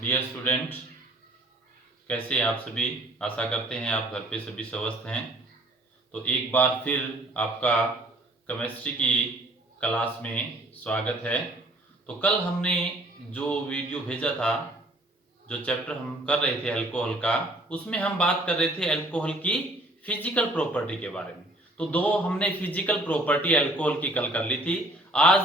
Dear student, कैसे हैं आप सभी। आशा करते हैं आप घर पे सभी स्वस्थ हैं। तो एक बार फिर आपका केमिस्ट्री की क्लास में स्वागत है। तो कल हमने जो वीडियो भेजा था, जो चैप्टर हम कर रहे थे अल्कोहल का, उसमें हम बात कर रहे थे अल्कोहल की फिजिकल प्रॉपर्टी के बारे में। तो दो हमने फिजिकल प्रॉपर्टी अल्कोहल की कल कर ली थी। आज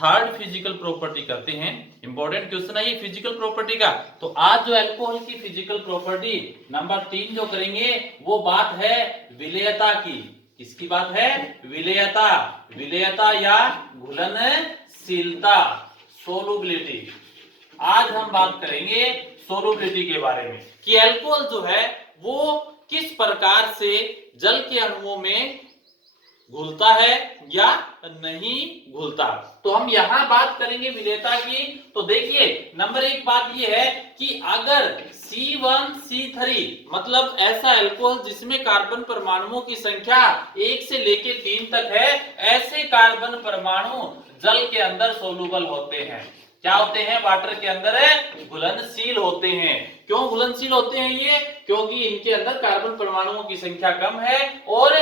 थर्ड फिजिकल प्रॉपर्टी करते हैं। इंपॉर्टेंट क्वेश्चन है ये फिजिकल प्रॉपर्टी का। तो आज जो अल्कोहल की फिजिकल प्रॉपर्टी नंबर 3 जो करेंगे वो बात है विलेयता की। किसकी बात है? विलेयता। विलेयता या घुलनशीलता, सोलुबिलिटी। आज हम बात करेंगे सोलुबिलिटी के बारे में कि अल्कोहल जो है वो किस प्रकार से जल के अणुओं में घुलता है या नहीं घुलता। तो हम यहां बात करेंगे विलेयता की। तो देखिए नंबर 1 बात यह है कि अगर C1C3 मतलब ऐसा अल्कोहल जिसमें कार्बन परमाणुओं की संख्या 1 से लेकर 3 तक है, ऐसे कार्बन परमाणु जल के अंदर सोलुबल होते हैं। क्या होते हैं? वाटर के अंदर घुलनशील होते हैं। क्यों घुलनशील होते हैं ये? क्योंकि इनके अंदर कार्बन परमाणुओं की संख्या कम है। और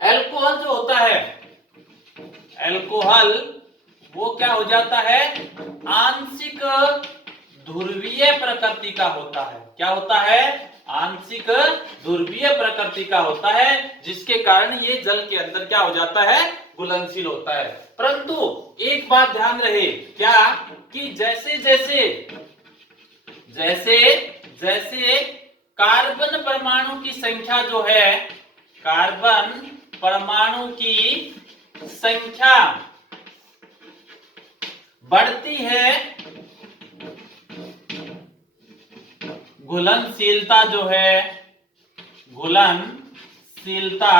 अल्कोहल जो होता है, अल्कोहल वो क्या हो जाता है? आंशिक ध्रुवीय प्रकृति का होता है। क्या होता है? आंशिक ध्रुवीय प्रकृति का होता है, जिसके कारण ये जल के अंदर क्या हो जाता है? घुलनशील होता है। परंतु एक बात ध्यान रहे, क्या कि जैसे जैसे जैसे जैसे कार्बन परमाणु की संख्या जो है, कार्बन परमाणु की संख्या बढ़ती है, घुलनशीलता जो है, घुलनशीलता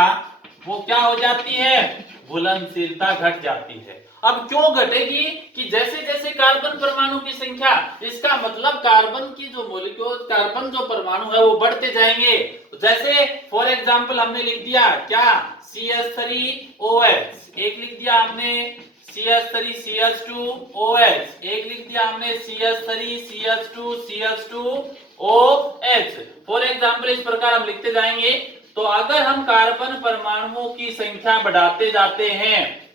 वो क्या हो जाती है? घुलनशीलता घट जाती है। अब क्यों घटेगी? कि जैसे जैसे कार्बन परमाणु की संख्या, इसका मतलब कार्बन की जो मॉलिक्यूल, कार्बन जो परमाणु है वो बढ़ते जाएंगे। तो जैसे फॉर एग्जांपल हमने लिख दिया क्या? CH3OH एक लिख दिया हमने, CH3CH2OH एक लिख दिया हमने, CH3CH2CH2OH। फॉर एग्जांपल इस प्रकार हम लिखते जाएंगे। तो अगर हम कार्बन परमाणुओं की संख्या बढ़ाते जाते हैं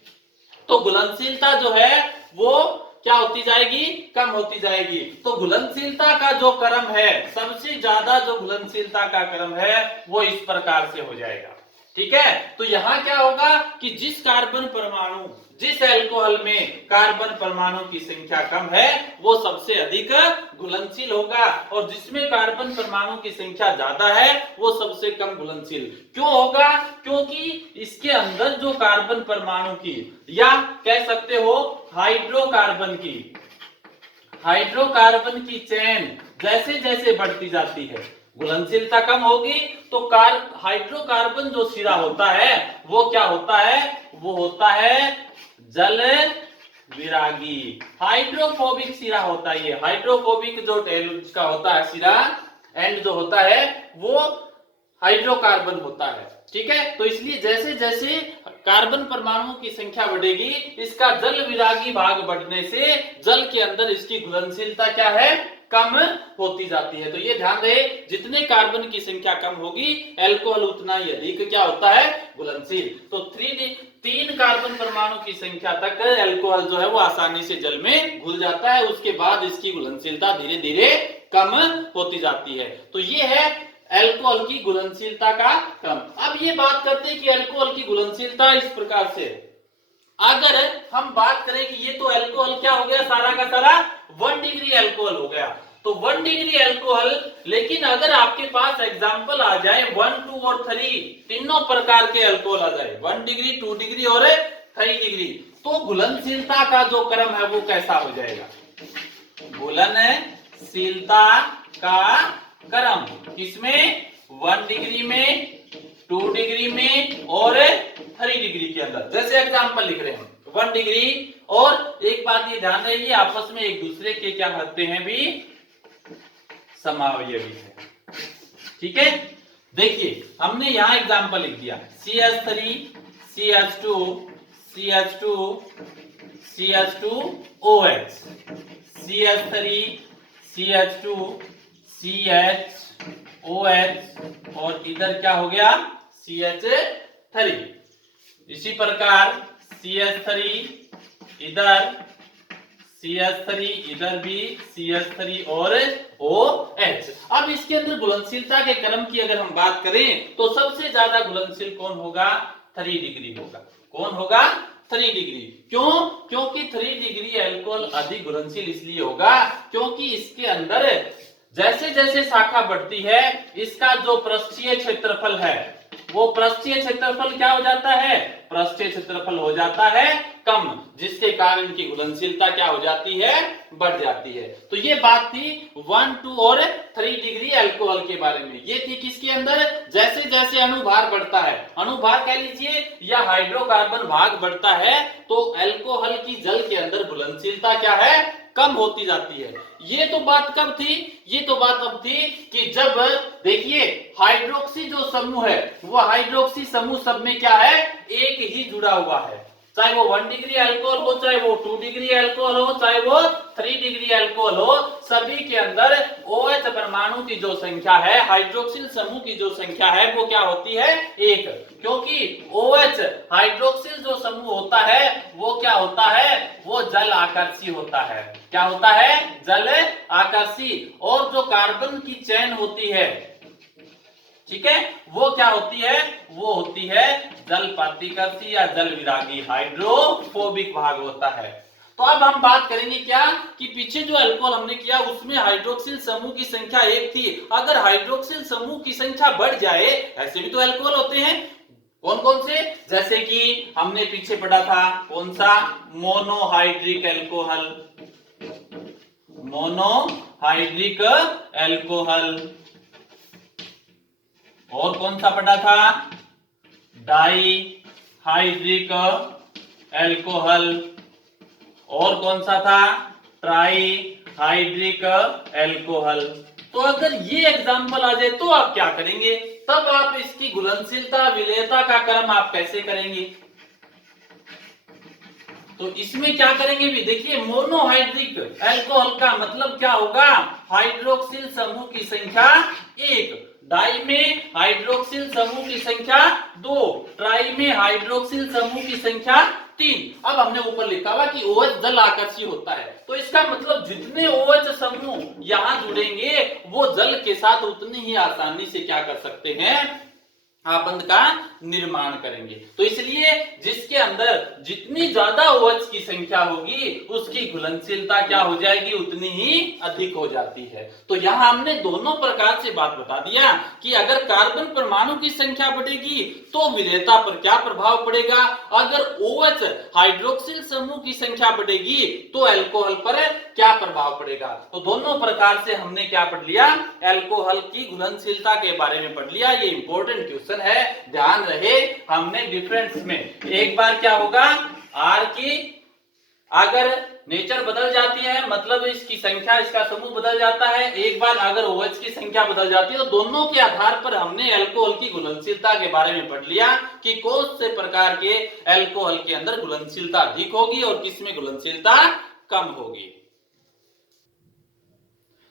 तो घुलनशीलता जो है वो क्या होती जाएगी? कम होती जाएगी। तो घुलनशीलता का जो क्रम है, सबसे ज्यादा जो घुलनशीलता का क्रम है वो इस प्रकार से हो जाएगा। ठीक है। तो यहां क्या होगा कि जिस कार्बन परमाणु, जिस अल्कोहल में कार्बन परमाणु की संख्या कम है वो सबसे अधिक घुलनशील होगा, और जिसमें कार्बन परमाणु की संख्या ज्यादा है वो सबसे कम घुलनशील क्यों होगा? क्योंकि इसके अंदर जो कार्बन परमाणु की, या कह सकते हो हाइड्रोकार्बन की चेन जैसे जैसे बढ़ती जाती है, घुलनशीलता कम होगी। तो हाइड्रोकार्बन जो सिरा होता है वो क्या होता है? वो होता है जल विरागी। हाइड्रोफोबिक सिरा होता है ये। हाइड्रोफोबिक जो टेल का होता है सिरा, एंड जो होता है वो हाइड्रोकार्बन होता है। ठीक है। तो इसलिए जैसे जैसे कार्बन परमाणुओं की संख्या बढ़ेगी, इसका जल विरागी भाग बढ़ने से जल के अंदर इसकी घुलनशीलता क्या है? कम होती जाती है। तो ये ध्यान रहे, जितने कार्बन की संख्या कम होगी अल्कोहल उतना ही अधिक क्या होता है? घुलनशील। तो 3 कार्बन परमाणु की संख्या तक अल्कोहल जो है वो आसानी से जल में घुल जाता है। उसके बाद इसकी घुलनशीलता धीरे धीरे कम होती जाती है। तो ये है अल्कोहल की घुलनशीलता का क्रम। अब ये बात करते हैं कि अल्कोहल की घुलनशीलता इस प्रकार से, अगर हम बात करें कि ये तो अल्कोहल क्या हो गया, सारा का सारा 1 डिग्री अल्कोहल हो गया। तो 1 डिग्री अल्कोहल, लेकिन अगर आपके पास एग्जांपल आ जाए 1, 2 और 3 तीनों प्रकार के अल्कोहल आ जाए, 1 डिग्री, 2 डिग्री और 3 डिग्री, तो घुलनशीलता का जो क्रम है वो कैसा हो जाएगा? घुलनशीलता का क्रम किसमें? 1 डिग्री में, 2 डिग्री में और 3 डिग्री के अंदर। जैसे एग्जांपल लिख रहे हैं 1 डिग्री, और एक बात ये ध्यान रहे, आपस में एक दूसरे के क्या करते हैं भी? समावयवी है। ठीक है। देखिए हमने यहां एग्जांपल लिख दिया CH3 CH2 CH2 CH2OH, CH3 CH2 CHOH और इधर क्या हो गया CH3। इसी प्रकार CH3 इधर CH3 इधर भी CH3 और OH। अब इसके अंदर घुलनशीलता के क्रम की अगर हम बात करें तो सबसे ज्यादा घुलनशील कौन होगा 3 डिग्री होगा। कौन होगा 3 डिग्री। क्यों? क्योंकि 3 डिग्री अल्कोहल अधिक घुलनशील इसलिए होगा क्योंकि इसके अंदर जैसे जैसे शाखा बढ़ती है इसका जो पृष्ठीय क्षेत्रफल है वो पृष्ठीय क्षेत्रफल क्या हो जाता है पृष्ठीय क्षेत्रफल हो जाता है कम, जिसके कारण इनकी घुलनशीलता क्या हो जाती है बढ़ जाती है। तो ये बात थी 1, 2 और 3 डिग्री अल्कोहल के बारे में। ये थी किसके अंदर जैसे जैसे अणुभार बढ़ता है, अणुभार कह लीजिए या हाइड्रोकार्बन भाग बढ़ता है तो अल्कोहल की जल के अंदर घुलनशीलता क्या है कम होती जाती है। ये तो बात कब थी? ये तो बात अब थी कि जब देखिए हाइड्रोक्सी जो समूह है वो हाइड्रोक्सी समूह सब में क्या है एक ही जुड़ा हुआ है, चाहे वो 1 डिग्री अल्कोहल हो, चाहे वो 2 डिग्री अल्कोहल हो, चाहे वो 3 डिग्री अल्कोहल हो, सभी के अंदर OH परमाणु की जो संख्या है हाइड्रोक्सिल समूह की जो संख्या है वो क्या होती है एक, क्योंकि OH हाइड्रोक्सिल जो समूह होता है वो क्या होता है वो जल आकर्षी होता है। क्या होता है जल आकर्षी। और जो कार्बन की चेन होती है ठीक है वो क्या होती है वो होती है जल प्रतिकर्षी या जल विरागी हाइड्रोफोबिक भाग होता है। तो अब हम बात करेंगे क्या कि पीछे जो अल्कोहल हमने किया उसमें हाइड्रोक्सिल समूह की संख्या एक थी, अगर हाइड्रोक्सिल समूह की संख्या बढ़ जाए, ऐसे भी तो अल्कोहल होते हैं कौन कौन से, जैसे कि हमने पीछे पढ़ा था कौन सा मोनोहाइड्रिक अल्कोहल, मोनोहाइड्रिक अल्कोहल, और कौन सा पढ़ा था डाइहाइड्रिक अल्कोहल, और कौन सा था ट्राइहाइड्रिक अल्कोहल। तो अगर ये एग्जांपल आ जाए तो आप क्या करेंगे, तब आप इसकी घुलनशीलता विलेयता का क्रम आप कैसे करेंगे। तो इसमें क्या करेंगे भी देखिए मोनोहाइड्रिक अल्कोहल का मतलब क्या होगा हाइड्रोक्सिल समूह की संख्या एक, डाई में हाइड्रोक्सिल समूह की संख्या 2, ट्राई में हाइड्रोक्सिल समूह की संख्या 3। अब हमने ऊपर लिखा हुआ कि OH जल आकर्षी होता है, तो इसका मतलब जितने OH समूह यहां जुड़ेंगे वो जल के साथ उतनी ही आसानी से क्या कर सकते हैं आबंध का निर्माण करेंगे। तो इसलिए जिसके अंदर जितनी ज्यादा OH की संख्या होगी उसकी घुलनशीलता क्या हो जाएगी उतनी ही अधिक हो जाती है। तो यहां हमने दोनों प्रकार से बात बता दिया कि अगर कार्बन परमाणु की संख्या बढ़ेगी तो विलेयता पर क्या प्रभाव पड़ेगा, अगर OH हाइड्रोक्सिल समूह की संख्या बढ़ेगी तो अल्कोहल पर क्या प्रभाव पड़ेगा। तो दोनों प्रकार से हमने क्या पढ़ लिया अल्कोहल की घुलनशीलता के बारे में पढ़ लिया। ये इंपॉर्टेंट क्वेश्चन है, ध्यान रहे हमने डिफरेंस में एक बार क्या होगा R की अगर नेचर बदल जाती है मतलब इसकी संख्या इसका समूह बदल जाता है, एक बार अगर OH की संख्या बदल जाती है तो दोनों के आधार पर हमने अल्कोहल की घुलनशीलता के बारे में पढ़ लिया कि कौन से प्रकार के अल्कोहल के अंदर घुलनशीलता अधिक होगी और किसमें घुलनशीलता कम होगी।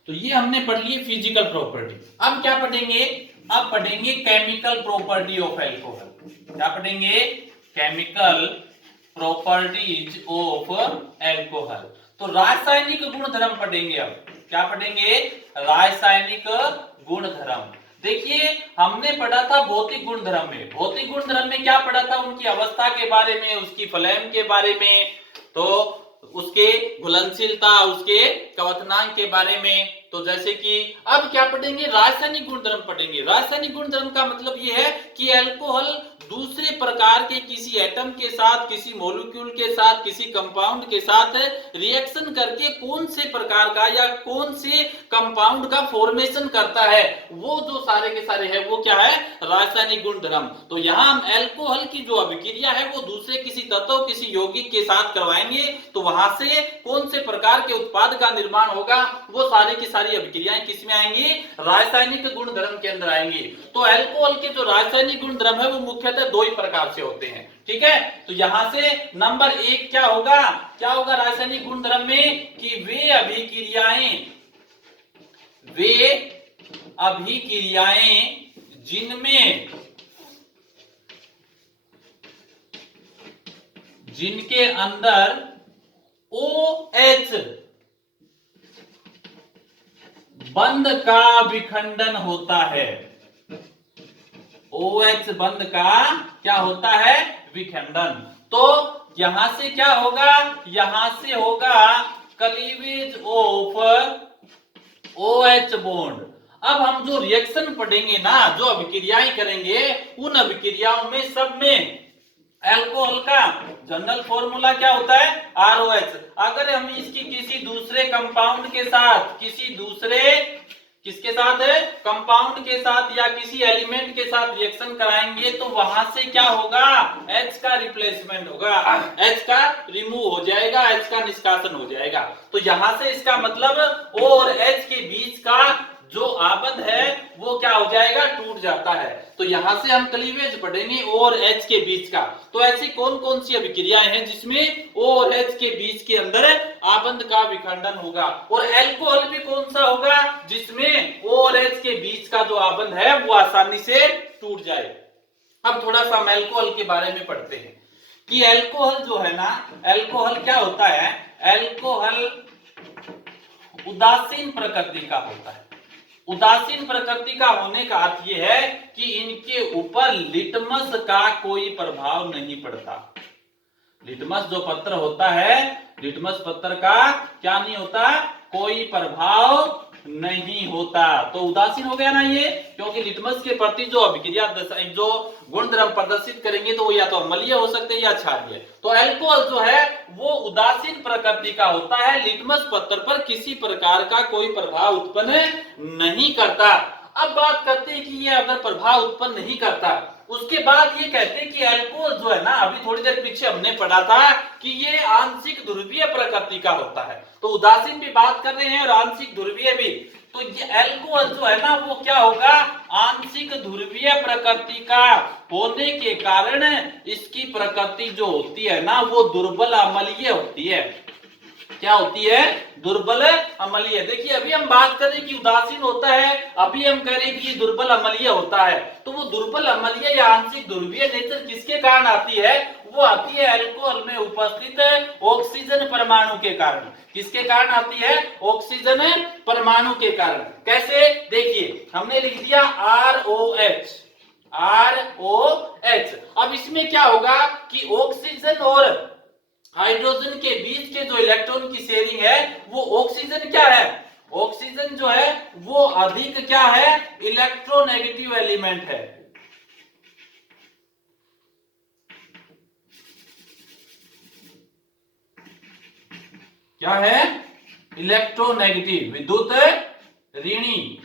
तो ये हमने पढ़ लिए फिजिकल प्रॉपर्टी। अब क्या पढ़ेंगे, अब पढ़ेंगे केमिकल प्रॉपर्टी ऑफ अल्कोहल। क्या पढ़ेंगे केमिकल प्रॉपर्टीज ऑफ अल्कोहल। तो रासायनिक गुणधर्म पढ़ेंगे। अब क्या पढ़ेंगे रासायनिक गुणधर्म। देखिए हमने पढ़ा था भौतिक गुणधर्म में, भौतिक गुणधर्म में क्या पढ़ा था उनकी अवस्था के बारे में, उसकी फ्लेम के बारे में, तो उसके घुलनशीलता उसके क्वथनांक के बारे में। तो जैसे कि अब क्या पढ़ेंगे रासायनिक गुणधर्म पढ़ेंगे। रासायनिक गुणधर्म का मतलब यह है कि अल्कोहल दूसरे प्रकार के किसी एटम के साथ, किसी मॉलिक्यूल के साथ, किसी कंपाउंड के साथ रिएक्शन करके कौन से प्रकार का या कौन से कंपाउंड का फॉर्मेशन करता है, वो जो सारे के सारे है वो क्या है रासायनिक गुणधर्म। तो यहां हम अल्कोहल की जो अभिक्रिया है वो दूसरे किसी तत्व किसी यौगिक के साथ करवाएंगे तो वहां से कौन से प्रकार के उत्पाद का निर्माण होगा वो सारी की सारी अभिक्रियाएं किसमें आएंगी रासायनिक गुणधर्म के अंदर आएंगी। तो अल्कोहल के जो रासायनिक गुणधर्म है वो मुख्यतः दो ही प्रकार से होते हैं। ठीक है, तो यहां से नंबर 1 क्या होगा रासायनिक गुणधर्म में कि वे अभिक्रियाएं अभिक्रियाएं जिनके अंदर OH बंध का विखंडन होता है, OH बंध का क्या होता है, विखंडन। तो यहां से क्या होगा, यहां से होगा क्लीवेज ऑफ OH बॉन्ड। अब हम जो रिएक्शन पढ़ेंगे ना, जो अभिक्रियाएं करेंगे, उन अभिक्रियाओं में सब में अल्कोहल का जनरल फॉर्मूला क्या होता है, ROH। अगर हम इसकी किसी दूसरे कंपाउंड के साथ, किसके साथ है, कंपाउंड के साथ या किसी एलिमेंट के साथ रिएक्शन कराएंगे तो वहां से क्या होगा, H का रिप्लेसमेंट होगा, H का रिमूव हो जाएगा, H का निष्कासन हो जाएगा। तो यहां से इसका मतलब O और H के बीच का जो आबंध है वो क्या हो जाएगा, टूट जाता है। तो यहां से हम क्लीवेज पढ़ेंगे O और H के बीच का। तो ऐसी कौन कौन सी अभिक्रियाएं हैं जिसमें O और H के बीच के अंदर आबंध का विखंडन होगा, और अल्कोहल भी कौन सा होगा जिसमें O और H के बीच का जो आबंध है वो आसानी से टूट जाए। अब थोड़ा सा हम अल्कोहल के बारे में पढ़ते हैं कि अल्कोहल जो है ना, अल्कोहल क्या होता है, अल्कोहल उदासीन प्रकृति का होता है। उदासीन प्रकृति का होने का अर्थ यह है कि इनके ऊपर लिटमस का कोई प्रभाव नहीं पड़ता। लिटमस जो पत्र होता है, लिटमस पत्र का क्या नहीं होता, कोई प्रभाव नहीं होता। तो उदासीन हो गया ना ये, क्योंकि लिटमस के प्रति जो अभिक्रिया जो गुणधर्म प्रदर्शित करेंगे तो वो या तो अम्लीय हो सकते हैं या क्षारीय। तो अल्कोहल जो है वो उदासीन प्रकृति का होता है, लिटमस पत्र पर किसी प्रकार का कोई प्रभाव उत्पन्न नहीं करता। अब बात करते हैं कि ये अगर प्रभाव उत्पन्न नहीं करता, उसके बाद ये कहते हैं कि अल्कोहल जो है ना, अभी थोड़ी देर पीछे हमने पढ़ा था कि ये आंशिक ध्रुवीय प्रकृति का होता है। तो उदासीन भी बात कर रहे हैं और आंशिक ध्रुवीय भी। तो ये अल्कोहल जो है ना वो क्या होगा, आंशिक ध्रुवीय प्रकृति का होने के कारण इसकी प्रकृति जो होती है ना वो दुर्बल अम्लीय होती है। क्या होती है, दुर्बल अम्लीय। देखिए अभी हम बात कर रहे हैं कि उदासीन होता है, अभी हम कह रहे हैं कि ये दुर्बल अम्लीय होता है। तो वो दुर्बल अम्लीय या आंशिक ध्रुवीय नेचर किसके कारण आती है, वो आती है अल्कोहल में उपस्थित ऑक्सीजन परमाणु के कारण। किसके कारण आती है, ऑक्सीजन परमाणु के कारण। कैसे, देखिए हमने लिख दिया ROH, ROH। अब इसमें क्या होगा कि ऑक्सीजन और हाइड्रोजन के बीच के जो इलेक्ट्रॉन की शेयरिंग है वो ऑक्सीजन क्या है, ऑक्सीजन जो है वो अधिक क्या है, इलेक्ट्रोनेगेटिव एलिमेंट है। क्या है, इलेक्ट्रोनेगेटिव, विद्युत ऋणी।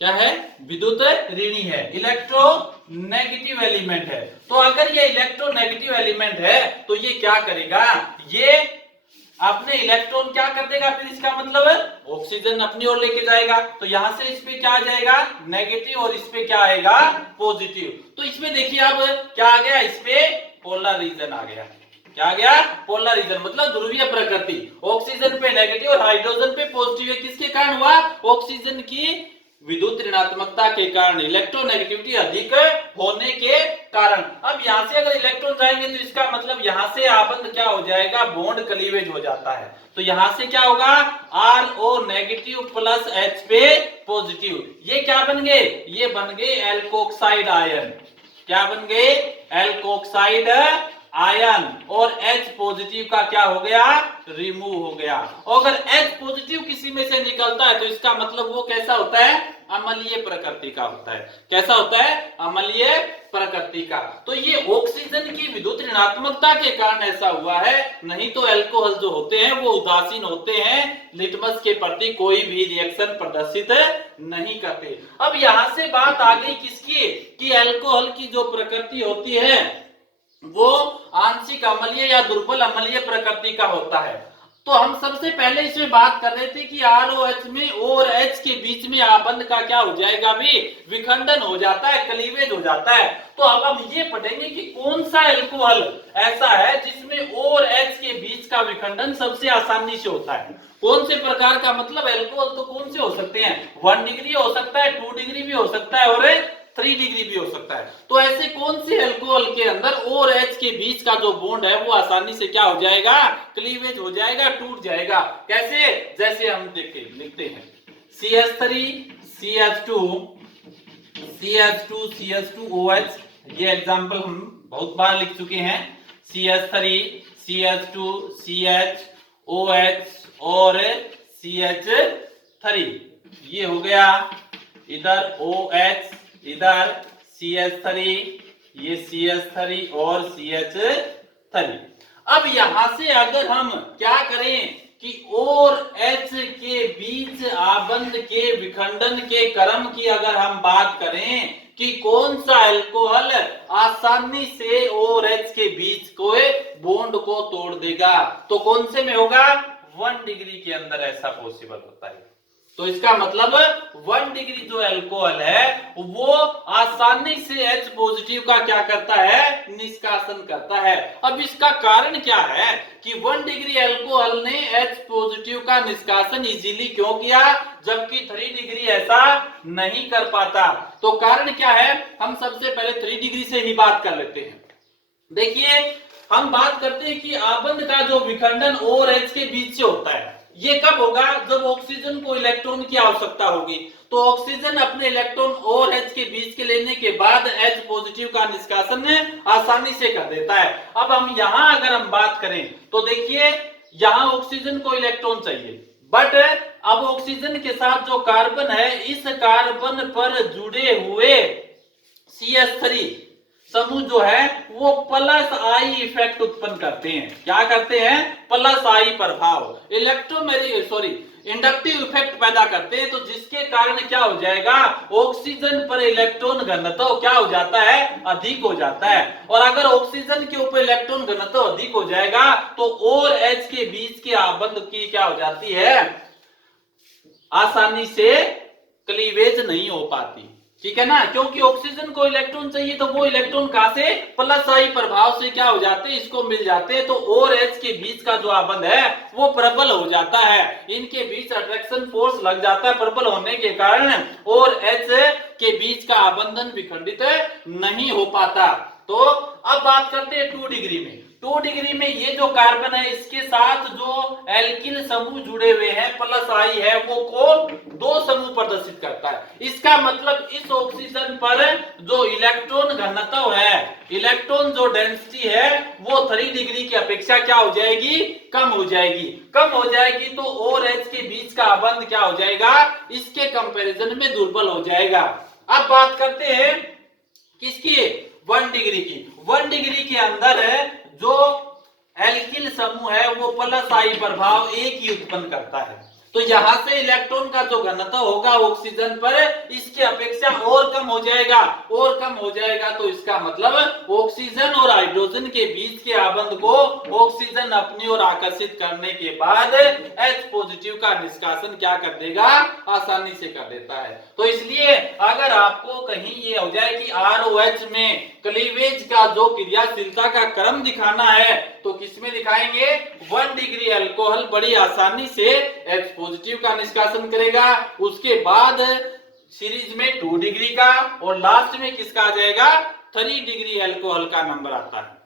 क्या है, विद्युत ऋणी है, इलेक्ट्रोनेगेटिव एलिमेंट है। तो अगर ये इलेक्ट्रोनेगेटिव एलिमेंट है तो ये क्या करेगा, ये अपने इलेक्ट्रॉन क्या कर देगा, फिर इसका मतलब ऑक्सीजन अपनी ओर लेके जाएगा। तो यहां से इस पे क्या आ जाएगा, नेगेटिव, और इस पे क्या आएगा, पॉजिटिव। तो इसमें देखिए अब क्या आ गया, इस पे पोलर रीजन आ गया। क्या आ गया, पोलर रीजन, मतलब ध्रुवीय प्रकृति। ऑक्सीजन पे नेगेटिव और हाइड्रोजन पे पॉजिटिव। किसके कारण हुआ, ऑक्सीजन की विद्युत ऋणात्मकता के कारण, इलेक्ट्रोनेगेटिविटी अधिक होने के कारण। अब यहां से अगर इलेक्ट्रॉन जाएंगे तो इसका मतलब यहां से आबंध क्या हो जाएगा, बॉन्ड क्लीवेज हो जाता है। तो यहां से क्या होगा, RO नेगेटिव प्लस H पे पॉजिटिव। ये क्या बन गए, ये बन गए एल्कोक्साइड आयन। क्या बन गए, एल्कोक्साइड आयन। और H पॉजिटिव का क्या हो गया, रिमूव हो गया। और अगर H पॉजिटिव किसी में से निकलता है तो इसका मतलब वो कैसा होता है, अम्लीय प्रकृति का होता है। कैसा होता है, अम्लीय प्रकृति का। तो ये ऑक्सीजन की विद्युत ऋणात्मकता के कारण ऐसा हुआ है, नहीं तो अल्कोहल जो होते हैं वो उदासीन होते हैं, लिटमस के प्रति कोई भी रिएक्शन प्रदर्शित नहीं करते। अब यहां से बात आ गई किसकी, कि अल्कोहल की जो प्रकृति होती है वो आंशिक अम्लीय या दुर्बल अम्लीय प्रकृति का होता है। तो तो हम सबसे पहले इसमें बात कर रहे थे कि ROH में O और H के बीच में आबंध का क्या हो जाएगा भी, विखंडन हो जाता है, क्लीवेज हो जाता है। तो अब हम ये पढ़ेंगे कि कौन सा एल्कोहल ऐसा है जिसमें O और H के बीच का विखंडन सबसे आसानी से होता है। कौन से प्रकार का, मतलब एल्कोहल तो कौन से हो सकते हैं, 1 डिग्री हो सकता है, 2 डिग्री भी हो सकता है और 3 डिग्री भी हो सकता है। तो ऐसे कौन से एल्कोहल के अंदर O और H के बीच का जो बॉन्ड है वो आसानी से क्या हो जाएगा, क्लीवेज हो जाएगा, टूट जाएगा। कैसे, जैसे हम लिखते हैं CH3 CH2 CH2 CH2OH, ये एग्जांपल हम बहुत बार लिख चुके हैं। CH3 CH2 CHOH और CH3, ये हो गया इधर OH, इधर CH3, ये CH3 और CH3। अब यहां से अगर हम क्या करें कि O और H के बीच आबंध के विखंडन के क्रम की अगर हम बात करें कि कौन सा एल्कोहल आसानी से O और H के बीच को बॉन्ड को तोड़ देगा, तो कौन से में होगा, 1 डिग्री के अंदर ऐसा पॉसिबल होता है। तो इसका मतलब 1 डिग्री जो अल्कोहल है वो आसानी से H पॉजिटिव का क्या करता है, निष्कासन करता है। अब इसका कारण क्या है कि 1 डिग्री अल्कोहल ने H पॉजिटिव का निष्कासन इजीली क्यों किया, जबकि 3 डिग्री ऐसा नहीं कर पाता। तो कारण क्या है, हम सबसे पहले 3 डिग्री से ही बात कर लेते हैं। देखिए हम बात करते हैं कि आबंध का जो विखंडन O और H के बीच से होता है, ये कब होगा, जब ऑक्सीजन को इलेक्ट्रॉन की आवश्यकता होगी। तो ऑक्सीजन अपने इलेक्ट्रॉन O और H के बीच के लेने के बाद H पॉजिटिव का निष्कासन आसानी से कर देता है। अब हम यहां अगर हम बात करें तो देखिए यहां ऑक्सीजन को इलेक्ट्रॉन चाहिए, बट अब ऑक्सीजन के साथ जो कार्बन है, इस कार्बन पर जुड़े हुए CH3 समूह जो है वो प्लस आई इफेक्ट उत्पन्न करते हैं। क्या करते हैं, प्लस आई प्रभाव, इंडक्टिव इफेक्ट पैदा करते हैं। तो जिसके कारण क्या हो जाएगा, ऑक्सीजन पर इलेक्ट्रॉन घनत्व क्या हो जाता है, अधिक हो जाता है। और अगर ऑक्सीजन के ऊपर इलेक्ट्रॉन घनत्व अधिक हो जाएगा तो O और H के बीच के आबंध की क्या हो जाती है, आसानी से क्लीवेज नहीं हो पाती, ठीक है ना, क्योंकि ऑक्सीजन को इलेक्ट्रॉन चाहिए तो वो इलेक्ट्रॉन कहां से, प्लस आई प्रभाव से क्या हो जाते हैं, इसको मिल जाते हैं। तो O और H के बीच का जो आबंध है वो प्रबल हो जाता है, इनके बीच अट्रैक्शन फोर्स लग जाता है। प्रबल होने के कारण O और H के बीच का आबंधन विखंडित नहीं हो पाता। तो अब बात करते हैं 2 डिग्री में। 2 डिग्री में ये जो कार्बन है इसके साथ जो एल्किल समूह जुड़े हुए हैं, प्लस आई है, वो कौन, 2 समूह प्रदर्शित करता है। इसका मतलब इस ऑक्सीजन पर जो इलेक्ट्रॉन घनत्व है, इलेक्ट्रॉन जो डेंसिटी है वो 3 डिग्री की अपेक्षा क्या हो जाएगी, कम हो जाएगी। कम हो जाएगी तो O और H के बीच का आबंध क्या हो जाएगा, इसके कंपैरिजन में दुर्बल हो जाएगा। अब बात करते हैं किसकी, 1 डिग्री की। 1 डिग्री के अंदर जो एल्किल समूह है वो प्लस आई प्रभाव एक ही उत्पन्न करता है। तो यहां से इलेक्ट्रॉन का जो घनत्व होगा ऑक्सीजन पर इसकी अपेक्षा और कम हो जाएगा, और कम हो जाएगा। तो इसका मतलब ऑक्सीजन और हाइड्रोजन के बीच के आबंध को ऑक्सीजन अपनी ओर आकर्षित करने के बाद H पॉजिटिव का निष्कासन क्या कर देगा, आसानी से कर देता है। तो इसलिए अगर आपको कहीं ये हो जाए कि ROH में क्लीवेज का जो क्रियाशीलता का क्रम दिखाना है तो किसमें दिखाएंगे, 1 डिग्री अल्कोहल बड़ी आसानी से H पॉजिटिव का निष्कासन करेगा, उसके बाद सीरीज में 2 डिग्री का, और लास्ट में किसका आ जाएगा, 3 डिग्री अल्कोहल का नंबर आता है।